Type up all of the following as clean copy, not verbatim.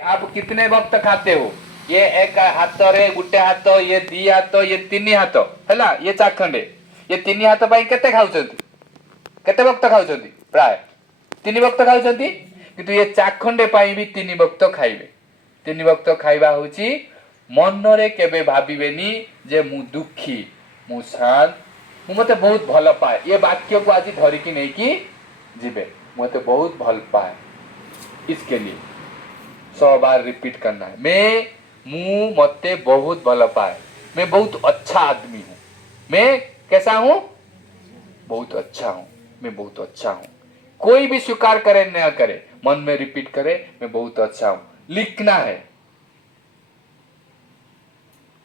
आप कितने वक्त खाते हो? ये एक हाथ रे गुटे हाथ, ये दी हाथ, ये तीन हाथ हैला, ये चाखंडे, ये तीन हाथ पाई केते खाउछंती? केते वक्त खाउछंती? प्राय तीन वक्त खाउछंती, किंतु ये चाखंडे पाई भी तीन वक्त खाइबे। तीन वक्त खाइबा होची मनरे केबे भाबिबेनी जे मु दुखी, मु शांत, मु मते बहुत भल पाए। ये वाक्य को आज धरिकी नहीं कि जीवे, मते बहुत भल पाए। इसके लिए 100 बार रिपीट करना है। मैं मु मते बहुत भल पाए, मैं बहुत अच्छा आदमी हूं, मैं कैसा हूं? बहुत अच्छा हूं, मैं बहुत अच्छा हूं। कोई भी स्वीकार करे न करे, मन में रिपीट करे, मैं बहुत अच्छा हूं। लिखना है,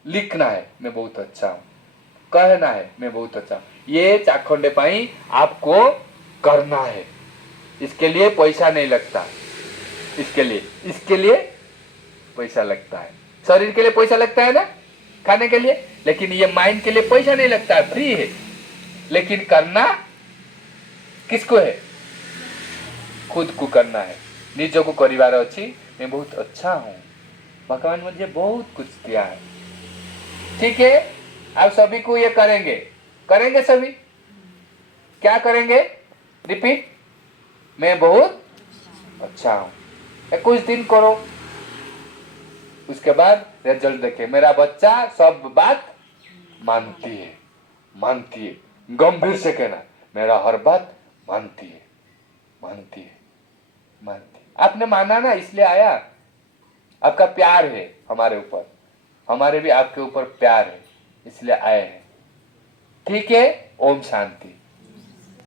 लिखना है, मैं बहुत अच्छा हूं। कहना है, मैं बहुत अच्छा हूं। ये चाखंडे पाई आपको करना है। इसके लिए पैसा नहीं लगता। इसके लिए पैसा लगता है। शरीर के लिए पैसा लगता है ना, खाने के लिए, लेकिन ये माइंड के लिए पैसा नहीं लगता है, फ्री है। लेकिन करना किसको है? खुद को करना है। निज को करिवार अच्छी, मैं बहुत अच्छा हूं, भगवान मुझे बहुत कुछ दिया है। ठीक है, आप सभी को ये करेंगे, करेंगे सभी। क्या करेंगे? रिपीट, मैं बहुत अच्छा हूं। कुछ दिन करो, उसके बाद रिजल्ट देखे। मेरा बच्चा सब बात मानती है, मानती है। गंभीर से कहना, मेरा हर बात मानती है, मानती है, मानती है। आपने माना ना, इसलिए आया। आपका प्यार है हमारे ऊपर, हमारे भी आपके ऊपर प्यार है, इसलिए आए हैं। ठीक है, ओम शांति।